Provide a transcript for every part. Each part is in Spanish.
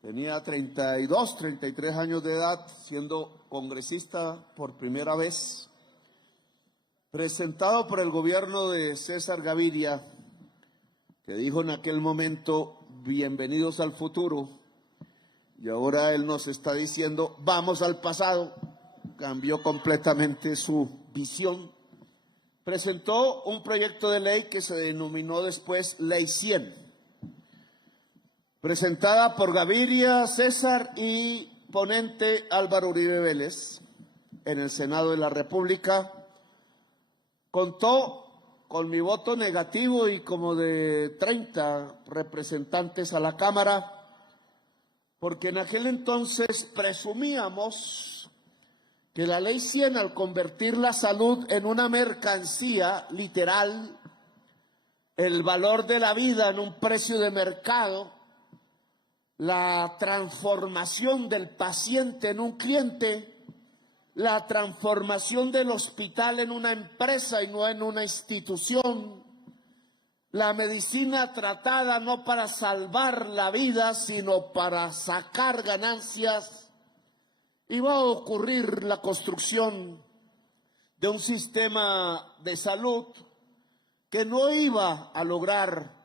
Tenía 32, 33 años de edad, siendo congresista por primera vez, presentado por el gobierno de César Gaviria, que dijo en aquel momento, bienvenidos al futuro, y ahora él nos está diciendo, vamos al pasado. Cambió completamente su visión. Presentó un proyecto de ley que se denominó después Ley 100, presentada por Gaviria, César y ponente Álvaro Uribe Vélez en el Senado de la República. Contó con mi voto negativo y como de 30 representantes a la Cámara, porque en aquel entonces presumíamos que la Ley 100, al convertir la salud en una mercancía literal, el valor de la vida en un precio de mercado, la transformación del paciente en un cliente, la transformación del hospital en una empresa y no en una institución, la medicina tratada no para salvar la vida, sino para sacar ganancias, iba a ocurrir la construcción de un sistema de salud que no iba a lograr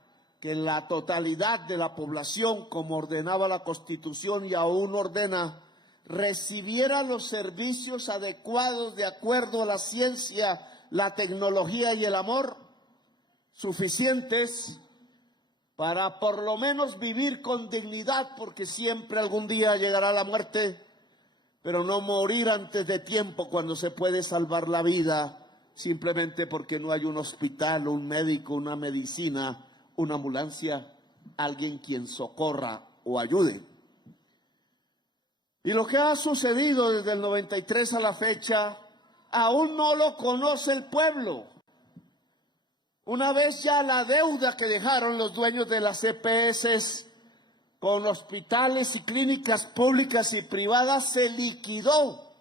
que la totalidad de la población, como ordenaba la Constitución y aún ordena, recibiera los servicios adecuados de acuerdo a la ciencia, la tecnología y el amor, suficientes para por lo menos vivir con dignidad, porque siempre algún día llegará la muerte, pero no morir antes de tiempo cuando se puede salvar la vida, simplemente porque no hay un hospital, un médico, una medicina, una ambulancia, alguien quien socorra o ayude. Y lo que ha sucedido desde el 93 a la fecha, aún no lo conoce el pueblo. Una vez ya la deuda que dejaron los dueños de las EPS con hospitales y clínicas públicas y privadas se liquidó.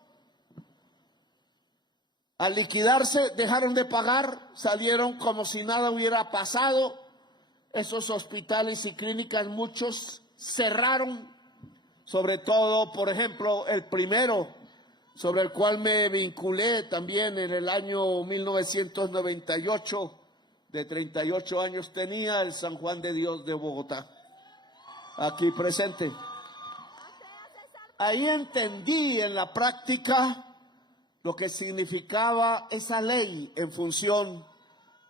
Al liquidarse dejaron de pagar, salieron como si nada hubiera pasado. Esos hospitales y clínicas, muchos cerraron, sobre todo, por ejemplo, el primero, sobre el cual me vinculé también en el año 1998, de 38 años tenía, el San Juan de Dios de Bogotá, aquí presente. Ahí entendí en la práctica lo que significaba esa ley en función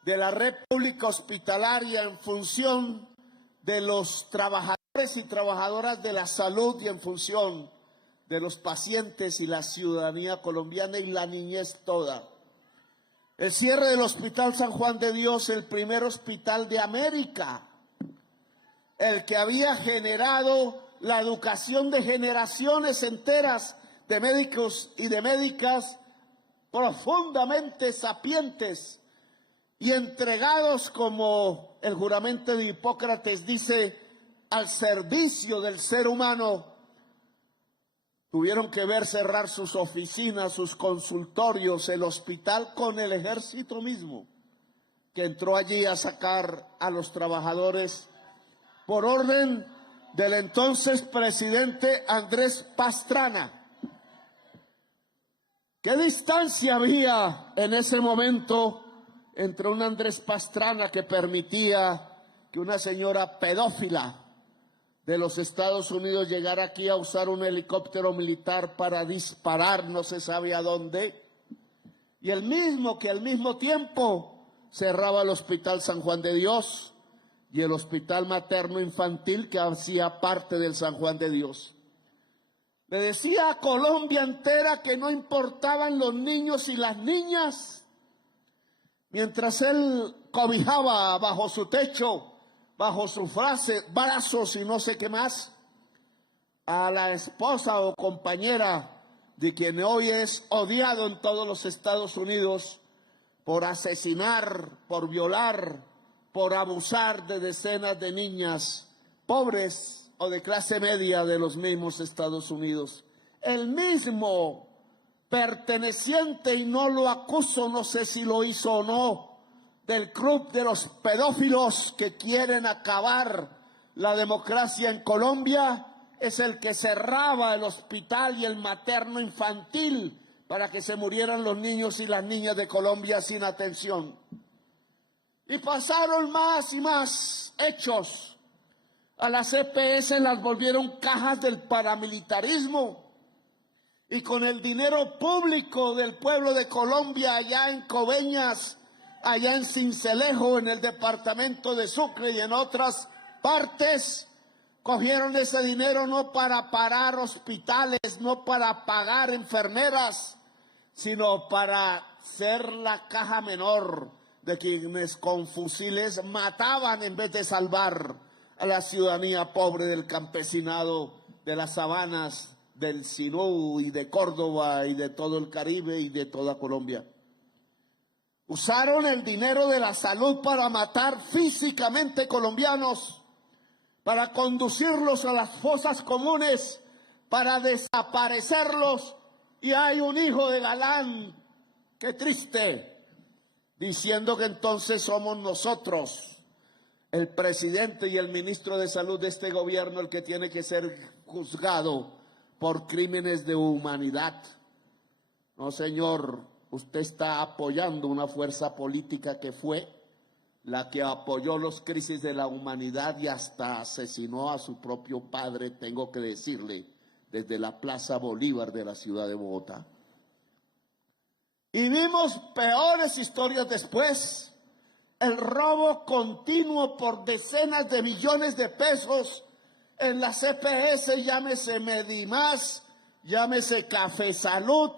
de la red pública hospitalaria, en función de los trabajadores y trabajadoras de la salud y en función de los pacientes y la ciudadanía colombiana y la niñez toda. El cierre del Hospital San Juan de Dios, el primer hospital de América, el que había generado la educación de generaciones enteras de médicos y de médicas profundamente sapientes y entregados, como el juramento de Hipócrates dice, al servicio del ser humano, tuvieron que ver cerrar sus oficinas, sus consultorios, el hospital con el ejército mismo, que entró allí a sacar a los trabajadores por orden del entonces presidente Andrés Pastrana. ¿Qué distancia había en ese momento entre un Andrés Pastrana que permitía que una señora pedófila de los Estados Unidos llegara aquí a usar un helicóptero militar para disparar no se sabe a dónde, y el mismo que al mismo tiempo cerraba el Hospital San Juan de Dios y el Hospital Materno Infantil que hacía parte del San Juan de Dios? Le decía a Colombia entera que no importaban los niños y las niñas, mientras él cobijaba bajo su techo, bajo su frase, brazos y no sé qué más, a la esposa o compañera de quien hoy es odiado en todos los Estados Unidos por asesinar, por violar, por abusar de decenas de niñas pobres o de clase media de los mismos Estados Unidos. El mismo perteneciente, y no lo acuso, no sé si lo hizo o no, del club de los pedófilos que quieren acabar la democracia en Colombia, es el que cerraba el hospital y el materno infantil para que se murieran los niños y las niñas de Colombia sin atención. Y pasaron más y más hechos. A las EPS las volvieron cajas del paramilitarismo. Y con el dinero público del pueblo de Colombia, allá en Coveñas, allá en Sincelejo, en el departamento de Sucre y en otras partes, cogieron ese dinero no para parar hospitales, no para pagar enfermeras, sino para ser la caja menor de quienes con fusiles mataban en vez de salvar a la ciudadanía pobre del campesinado, de las sabanas, del Sinú y de Córdoba y de todo el Caribe y de toda Colombia. Usaron el dinero de la salud para matar físicamente colombianos, para conducirlos a las fosas comunes, para desaparecerlos. Y hay un hijo de Galán, qué triste, diciendo que entonces somos nosotros, el presidente y el ministro de Salud de este gobierno, el que tiene que ser juzgado por crímenes de humanidad. No, señor, usted está apoyando una fuerza política que fue la que apoyó los crisis de la humanidad y hasta asesinó a su propio padre, tengo que decirle, desde la Plaza Bolívar de la ciudad de Bogotá. Y vimos peores historias después, el robo continuo por decenas de millones de pesos en las EPS, llámese Medimás, llámese Café Salud,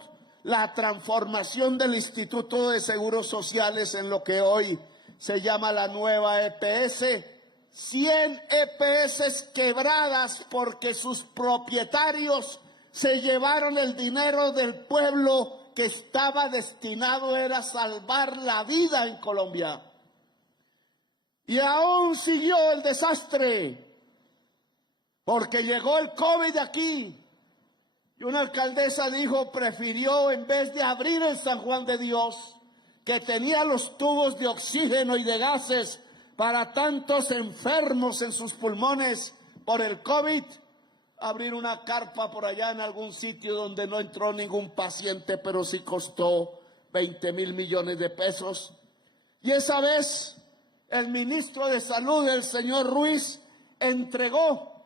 la transformación del Instituto de Seguros Sociales en lo que hoy se llama la nueva EPS, 100 EPS quebradas porque sus propietarios se llevaron el dinero del pueblo que estaba destinado era salvar la vida en Colombia. Y aún siguió el desastre, porque llegó el COVID aquí. Y una alcaldesa dijo, prefirió en vez de abrir el San Juan de Dios, que tenía los tubos de oxígeno y de gases para tantos enfermos en sus pulmones por el COVID, abrir una carpa por allá en algún sitio donde no entró ningún paciente, pero sí costó 20.000 millones de pesos. Y esa vez el ministro de Salud, el señor Ruiz, entregó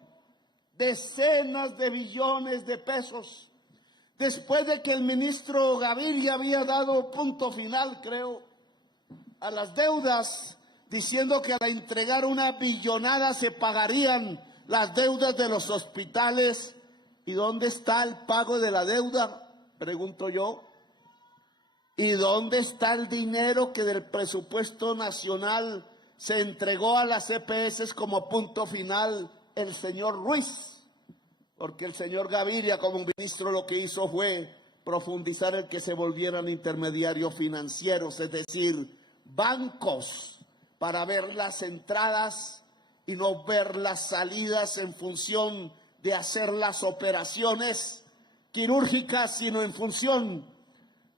decenas de billones de pesos, después de que el ministro Gaviria había dado punto final, creo, a las deudas, diciendo que al entregar una billonada se pagarían las deudas de los hospitales. ¿Y dónde está el pago de la deuda? Pregunto yo. ¿Y dónde está el dinero que del presupuesto nacional se entregó a las EPS como punto final el señor Ruiz? Porque el señor Gaviria como ministro lo que hizo fue profundizar el que se volvieran intermediarios financieros, es decir, bancos, para ver las entradas y no ver las salidas en función de hacer las operaciones quirúrgicas, sino en función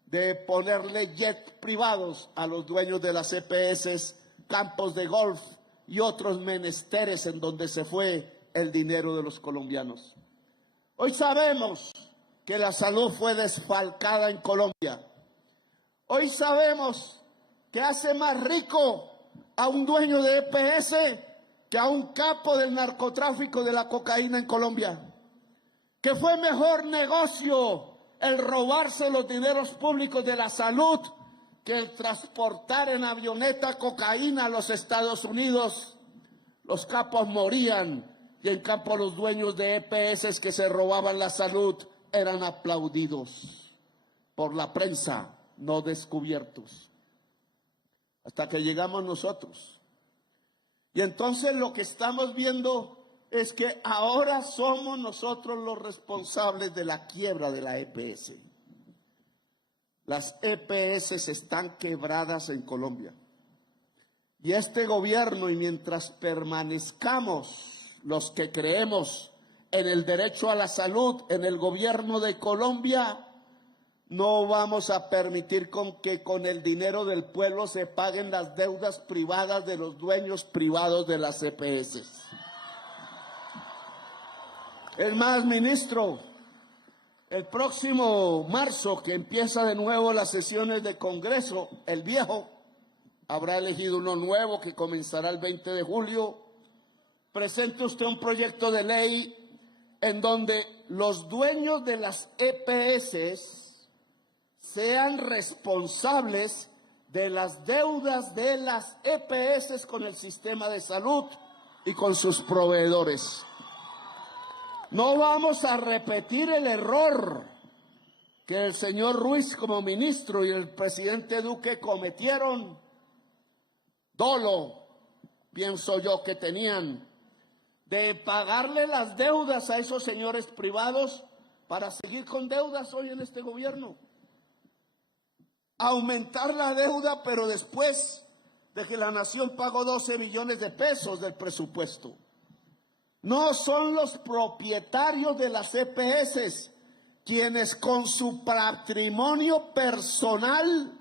de ponerle jets privados a los dueños de las EPS, campos de golf y otros menesteres en donde se fue el dinero de los colombianos. Hoy sabemos que la salud fue desfalcada en Colombia. Hoy sabemos que hace más rico a un dueño de EPS que a un capo del narcotráfico de la cocaína en Colombia. Que fue mejor negocio el robarse los dineros públicos de la salud que el transportar en avioneta cocaína a los Estados Unidos. Los capos morían y en campo los dueños de EPS que se robaban la salud eran aplaudidos por la prensa, no descubiertos. Hasta que llegamos nosotros. Y entonces lo que estamos viendo es que ahora somos nosotros los responsables de la quiebra de la EPS. Las EPS están quebradas en Colombia. Y este gobierno, y mientras permanezcamos los que creemos en el derecho a la salud, en el gobierno de Colombia, no vamos a permitir que con el dinero del pueblo se paguen las deudas privadas de los dueños privados de las EPS. Es más, ministro, el próximo marzo, que empieza de nuevo las sesiones de Congreso, el viejo habrá elegido uno nuevo que comenzará el 20 de julio. Presente usted un proyecto de ley en donde los dueños de las EPS sean responsables de las deudas de las EPS con el sistema de salud y con sus proveedores. No vamos a repetir el error que el señor Ruiz como ministro y el presidente Duque cometieron. Dolo, pienso yo, que tenían de pagarle las deudas a esos señores privados para seguir con deudas hoy en este gobierno. Aumentar la deuda, pero después de que la nación pagó 12 billones de pesos del presupuesto. No son los propietarios de las EPS quienes con su patrimonio personal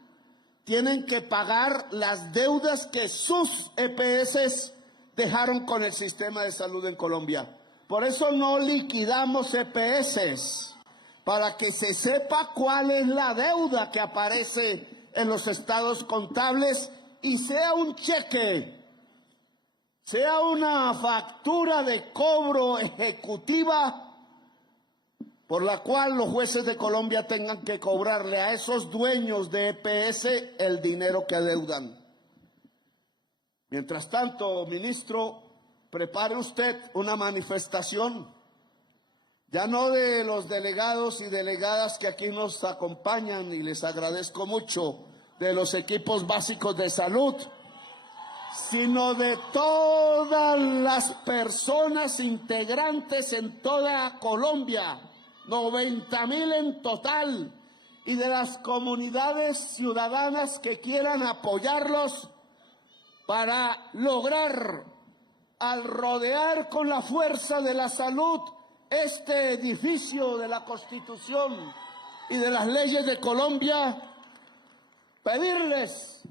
tienen que pagar las deudas que sus EPS dejaron con el sistema de salud en Colombia. Por eso no liquidamos EPS, para que se sepa cuál es la deuda que aparece en los estados contables y sea un cheque, sea una factura de cobro ejecutiva por la cual los jueces de Colombia tengan que cobrarle a esos dueños de EPS el dinero que adeudan. Mientras tanto, ministro, prepare usted una manifestación, ya no de los delegados y delegadas que aquí nos acompañan, y les agradezco mucho, de los equipos básicos de salud, sino de todas las personas integrantes en toda Colombia, 90.000 en total, y de las comunidades ciudadanas que quieran apoyarlos para lograr, al rodear con la fuerza de la salud este edificio de la Constitución y de las leyes de Colombia, pedirles,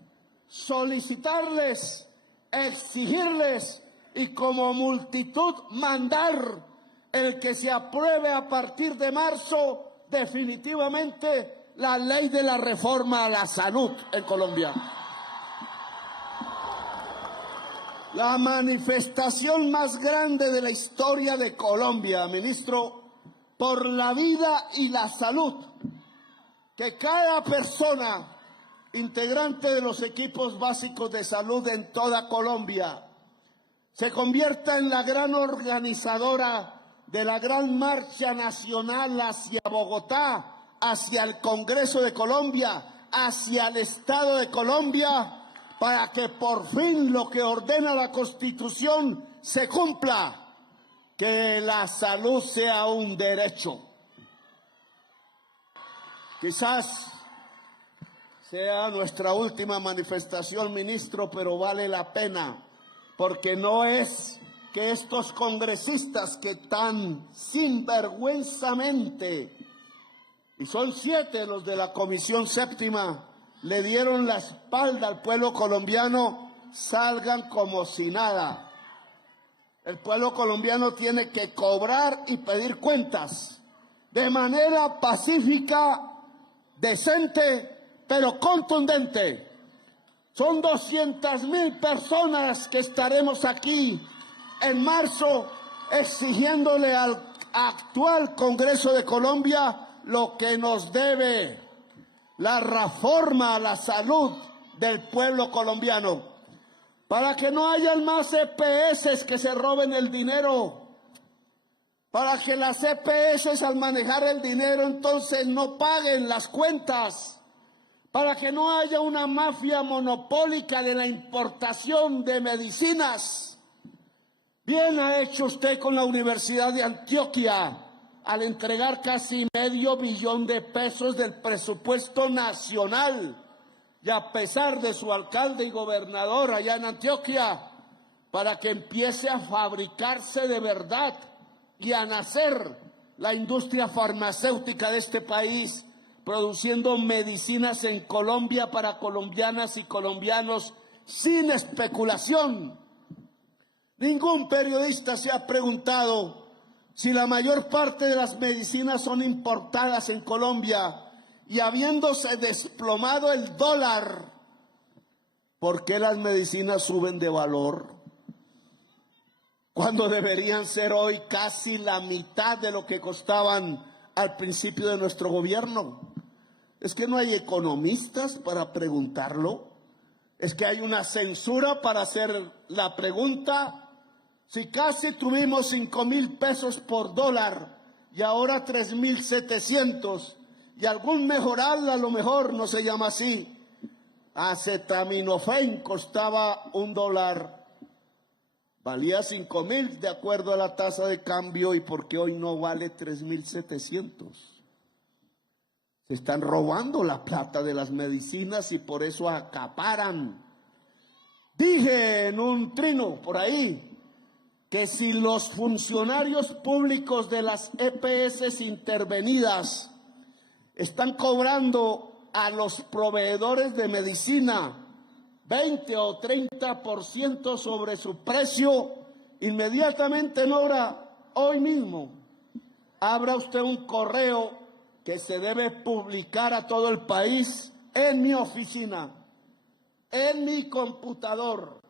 solicitarles, exigirles y como multitud mandar el que se apruebe a partir de marzo definitivamente la ley de la reforma a la salud en Colombia. La manifestación más grande de la historia de Colombia, ministro, por la vida y la salud, que cada persona integrante de los equipos básicos de salud en toda Colombia se convierta en la gran organizadora de la gran marcha nacional hacia Bogotá, hacia el Congreso de Colombia, hacia el Estado de Colombia, para que por fin lo que ordena la Constitución se cumpla, que la salud sea un derecho. Quizás sea nuestra última manifestación, ministro, pero vale la pena, porque no es que estos congresistas que tan sinvergüenzamente, y son 7 los de la Comisión Séptima, le dieron la espalda al pueblo colombiano, salgan como si nada. El pueblo colombiano tiene que cobrar y pedir cuentas de manera pacífica, decente, pero contundente. Son 200.000 personas que estaremos aquí en marzo exigiéndole al actual Congreso de Colombia lo que nos debe, la reforma a la salud del pueblo colombiano, para que no hayan más EPS que se roben el dinero, para que las EPS al manejar el dinero entonces no paguen las cuentas, para que no haya una mafia monopólica de la importación de medicinas. Bien ha hecho usted con la Universidad de Antioquia al entregar casi $500 millones de pesos del presupuesto nacional, y a pesar de su alcalde y gobernador allá en Antioquia, para que empiece a fabricarse de verdad y a nacer la industria farmacéutica de este país, produciendo medicinas en Colombia para colombianas y colombianos sin especulación. Ningún periodista se ha preguntado Si la mayor parte de las medicinas son importadas en Colombia y habiéndose desplomado el dólar, ¿por qué las medicinas suben de valor? Cuando deberían ser hoy casi la mitad de lo que costaban al principio de nuestro gobierno. ¿Es que no hay economistas para preguntarlo? ¿Es que hay una censura para hacer la pregunta? Si casi tuvimos 5.000 pesos por dólar y ahora 3.700, y algún mejoral a lo mejor no se llama así, acetaminofén costaba $1, valía 5.000 de acuerdo a la tasa de cambio, y porque hoy no vale 3.700. Se están robando la plata de las medicinas y por eso acaparan. Dije en un trino por ahí que si los funcionarios públicos de las EPS intervenidas están cobrando a los proveedores de medicina 20 o 30% sobre su precio, inmediatamente en hora, hoy mismo, abra usted un correo que se debe publicar a todo el país en mi oficina, en mi computador,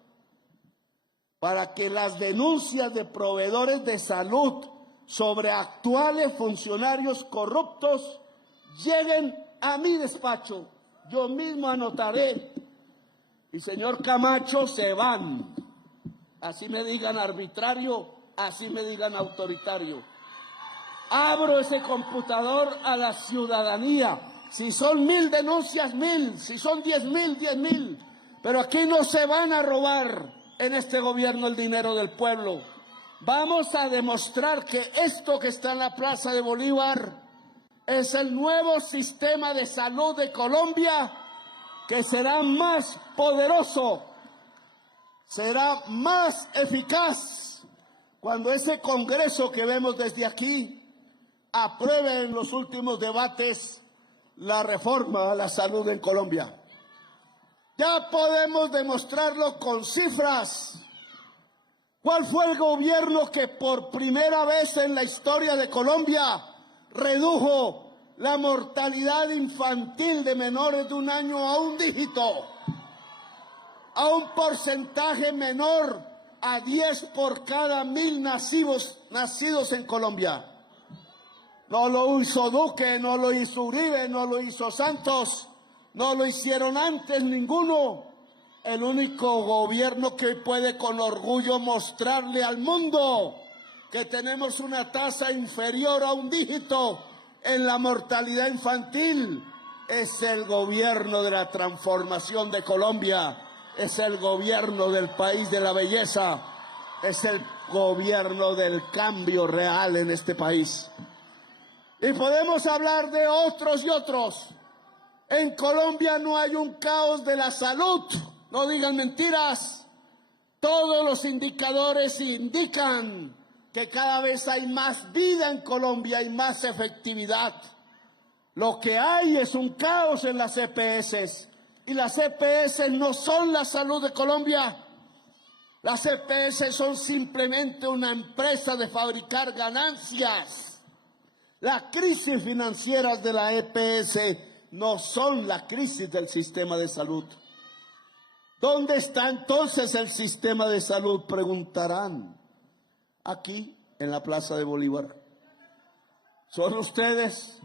para que las denuncias de proveedores de salud sobre actuales funcionarios corruptos lleguen a mi despacho. Yo mismo anotaré. Y señor Camacho, se van. Así me digan arbitrario, así me digan autoritario. Abro ese computador a la ciudadanía. Si son 1.000 denuncias, 1.000. Si son 10.000, 10.000. Pero aquí no se van a robar en este gobierno el dinero del pueblo. Vamos a demostrar que esto que está en la Plaza de Bolívar es el nuevo sistema de salud de Colombia, que será más poderoso, será más eficaz cuando ese Congreso que vemos desde aquí apruebe en los últimos debates la reforma a la salud en Colombia. Ya podemos demostrarlo con cifras. ¿Cuál fue el gobierno que por primera vez en la historia de Colombia redujo la mortalidad infantil de menores de 1 año a 1 dígito, a un porcentaje menor a 10 por cada 1.000 nacidos en Colombia? No lo hizo Duque, no lo hizo Uribe, no lo hizo Santos, no lo hicieron antes ninguno. El único gobierno que puede con orgullo mostrarle al mundo que tenemos una tasa inferior a 1 dígito en la mortalidad infantil es el gobierno de la transformación de Colombia, es el gobierno del país de la belleza, es el gobierno del cambio real en este país. Y podemos hablar de otros y otros. En Colombia no hay un caos de la salud, no digan mentiras. Todos los indicadores indican que cada vez hay más vida en Colombia y más efectividad. Lo que hay es un caos en las EPS, y las EPS no son la salud de Colombia. Las EPS son simplemente una empresa de fabricar ganancias. Las crisis financieras de la EPS no son la crisis del sistema de salud. ¿Dónde está entonces el sistema de salud?, preguntarán. Aquí, en la Plaza de Bolívar. Son ustedes,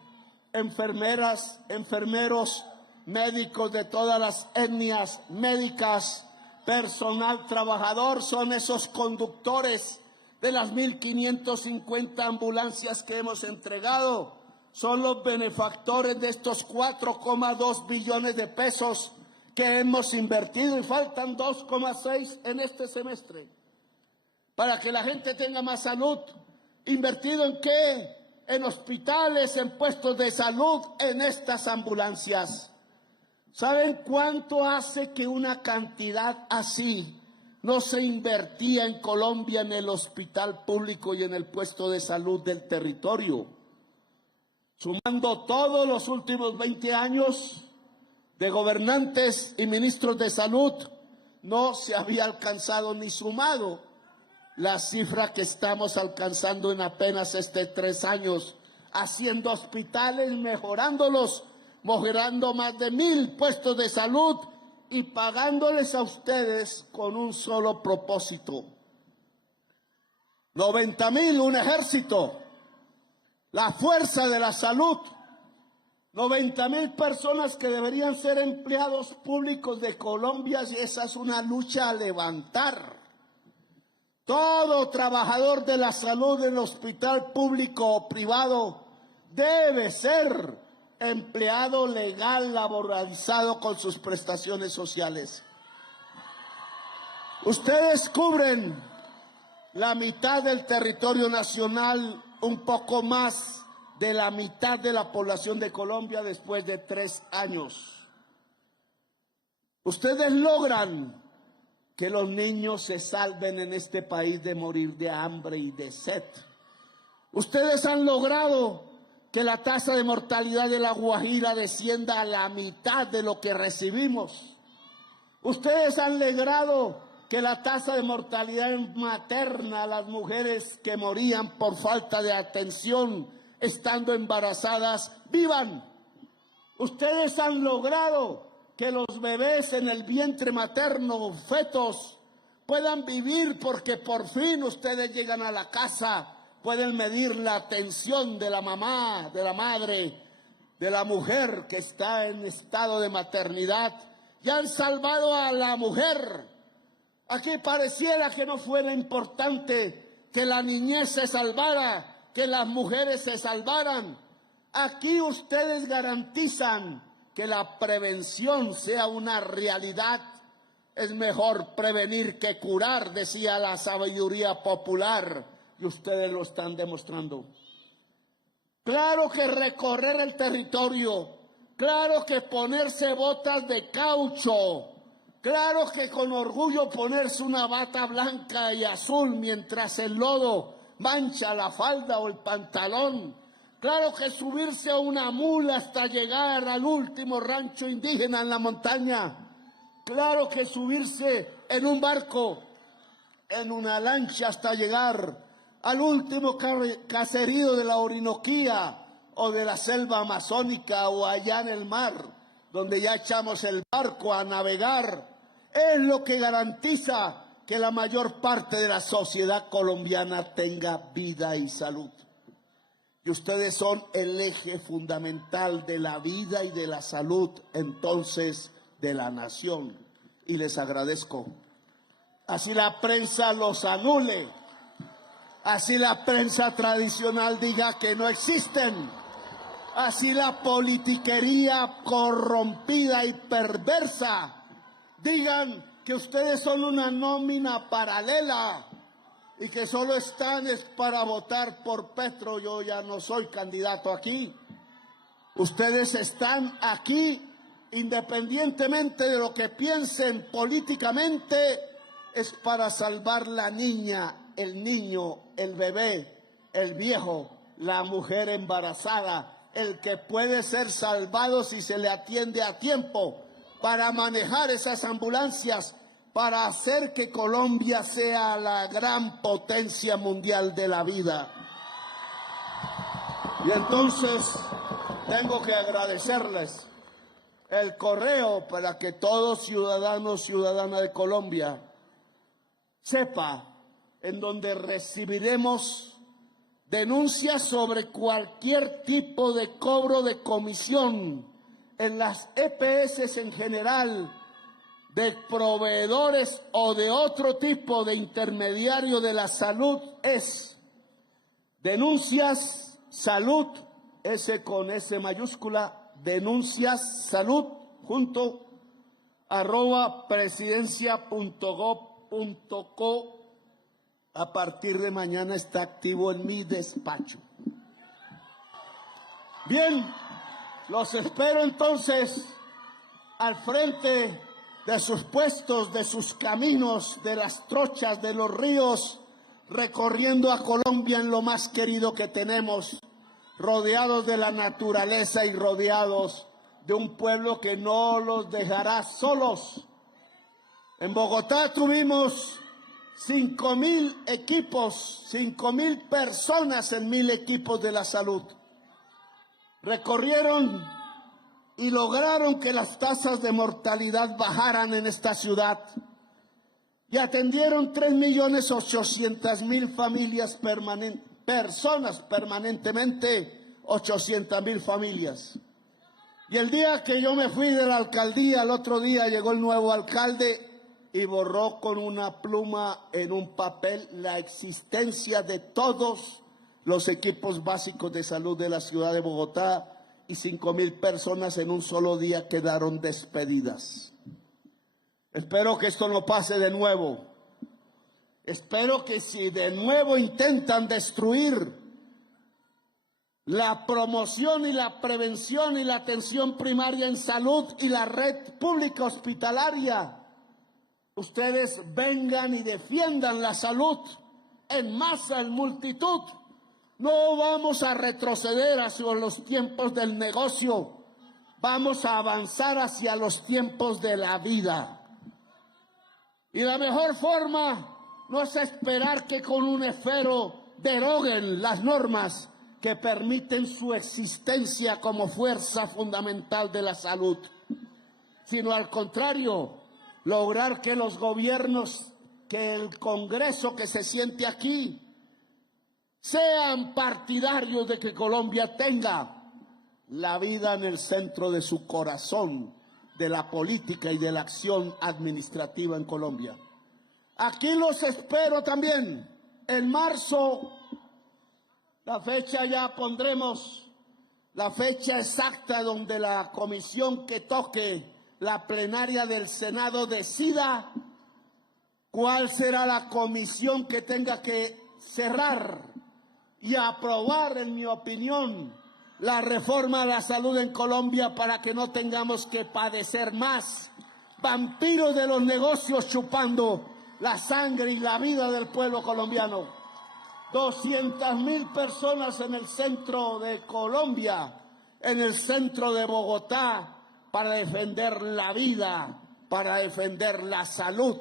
enfermeras, enfermeros, médicos de todas las etnias médicas, personal trabajador, son esos conductores de las 1.550 ambulancias que hemos entregado, son los benefactores de estos 4,2 billones de pesos que hemos invertido, y faltan 2,6 en este semestre, para que la gente tenga más salud. ¿Invertido en qué? En hospitales, en puestos de salud, en estas ambulancias. ¿Saben cuánto hace que una cantidad así no se invertía en Colombia en el hospital público y en el puesto de salud del territorio? Sumando todos los últimos 20 años de gobernantes y ministros de salud, no se había alcanzado ni sumado la cifra que estamos alcanzando en apenas 3 años, haciendo hospitales, mejorándolos, mejorando más de 1,000 puestos de salud y pagándoles a ustedes con un solo propósito. 90,000, un ejército, la fuerza de la salud, 90,000 personas que deberían ser empleados públicos de Colombia, y esa es una lucha a levantar. Todo trabajador de la salud en hospital público o privado debe ser empleado legal, laboralizado con sus prestaciones sociales. Ustedes cubren la mitad del territorio nacional, un poco más de la mitad de la población de Colombia después de 3 años. Ustedes logran que los niños se salven en este país de morir de hambre y de sed. Ustedes han logrado que la tasa de mortalidad de La Guajira descienda a la mitad de lo que recibimos. Ustedes han logrado que la tasa de mortalidad materna, las mujeres que morían por falta de atención estando embarazadas, vivan. Ustedes han logrado que los bebés en el vientre materno, fetos, puedan vivir porque por fin ustedes llegan a la casa, pueden medir la atención de la mamá, de la madre, de la mujer que está en estado de maternidad, y han salvado a la mujer. Aquí pareciera que no fuera importante que la niñez se salvara, que las mujeres se salvaran. Aquí ustedes garantizan que la prevención sea una realidad. Es mejor prevenir que curar, decía la sabiduría popular, y ustedes lo están demostrando. Claro que recorrer el territorio, claro que ponerse botas de caucho, claro que con orgullo ponerse una bata blanca y azul mientras el lodo mancha la falda o el pantalón. Claro que subirse a una mula hasta llegar al último rancho indígena en la montaña. Claro que subirse en un barco, en una lancha hasta llegar al último caserío de la Orinoquía o de la selva amazónica o allá en el mar, donde ya echamos el barco a navegar, es lo que garantiza que la mayor parte de la sociedad colombiana tenga vida y salud. Y ustedes son el eje fundamental de la vida y de la salud, entonces, de la nación. Y les agradezco. Así la prensa los anule, así la prensa tradicional diga que no existen, así la politiquería corrompida y perversa digan que ustedes son una nómina paralela y que solo están es para votar por Petro. Yo ya no soy candidato aquí. Ustedes están aquí independientemente de lo que piensen políticamente, es para salvar la niña, el niño, el bebé, el viejo, la mujer embarazada, el que puede ser salvado si se le atiende a tiempo, para manejar esas ambulancias, para hacer que Colombia sea la gran potencia mundial de la vida. Y entonces tengo que agradecerles el correo para que todo ciudadano, ciudadana de Colombia sepa en donde recibiremos denuncias sobre cualquier tipo de cobro de comisión en las EPS en general, de proveedores o de otro tipo de intermediario de la salud. Es denuncias salud, S con S mayúscula, denuncias salud junto @presidencia.gov.co. A partir de mañana está activo en mi despacho. Bien, los espero entonces al frente de sus puestos, de sus caminos, de las trochas, de los ríos, recorriendo a Colombia en lo más querido que tenemos, rodeados de la naturaleza y rodeados de un pueblo que no los dejará solos. En Bogotá tuvimos 5.000 equipos, 5.000 personas en 1.000 equipos de la salud. Recorrieron y lograron que las tasas de mortalidad bajaran en esta ciudad. Y atendieron 3.800.000 familias personas permanentemente, 800.000 familias. Y el día que yo me fui de la alcaldía, al otro día llegó el nuevo alcalde y borró con una pluma en un papel la existencia de todos los equipos básicos de salud de la ciudad de Bogotá, y 5.000 personas en un solo día quedaron despedidas. Espero que esto no pase de nuevo. Espero que si de nuevo intentan destruir la promoción y la prevención y la atención primaria en salud y la red pública hospitalaria, ustedes vengan y defiendan la salud en masa, en multitud. No vamos a retroceder hacia los tiempos del negocio, vamos a avanzar hacia los tiempos de la vida. Y la mejor forma no es esperar que con un esfero deroguen las normas que permiten su existencia como fuerza fundamental de la salud, sino al contrario, lograr que los gobiernos, que el Congreso que se siente aquí, sean partidarios de que Colombia tenga la vida en el centro de su corazón, de la política y de la acción administrativa en Colombia. Aquí los espero también. En marzo, la fecha ya pondremos, la fecha exacta donde la comisión que toque la plenaria del Senado decida cuál será la comisión que tenga que cerrar y aprobar, en mi opinión, la reforma a la salud en Colombia para que no tengamos que padecer más vampiros de los negocios chupando la sangre y la vida del pueblo colombiano. 200.000 personas en el centro de Colombia, en el centro de Bogotá, para defender la vida, para defender la salud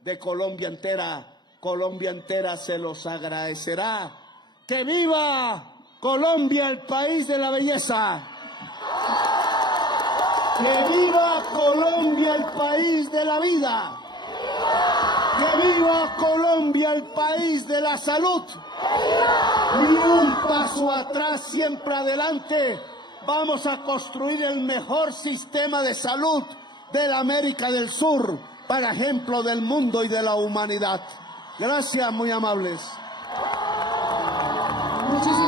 de Colombia entera. Colombia entera se los agradecerá. ¡Que viva Colombia, el país de la belleza! ¡Que viva Colombia, el país de la vida! ¡Que viva Colombia, el país de la salud! Ni un paso atrás, siempre adelante. Vamos a construir el mejor sistema de salud de la América del Sur, para ejemplo del mundo y de la humanidad. Gracias, muy amables. Muchísimas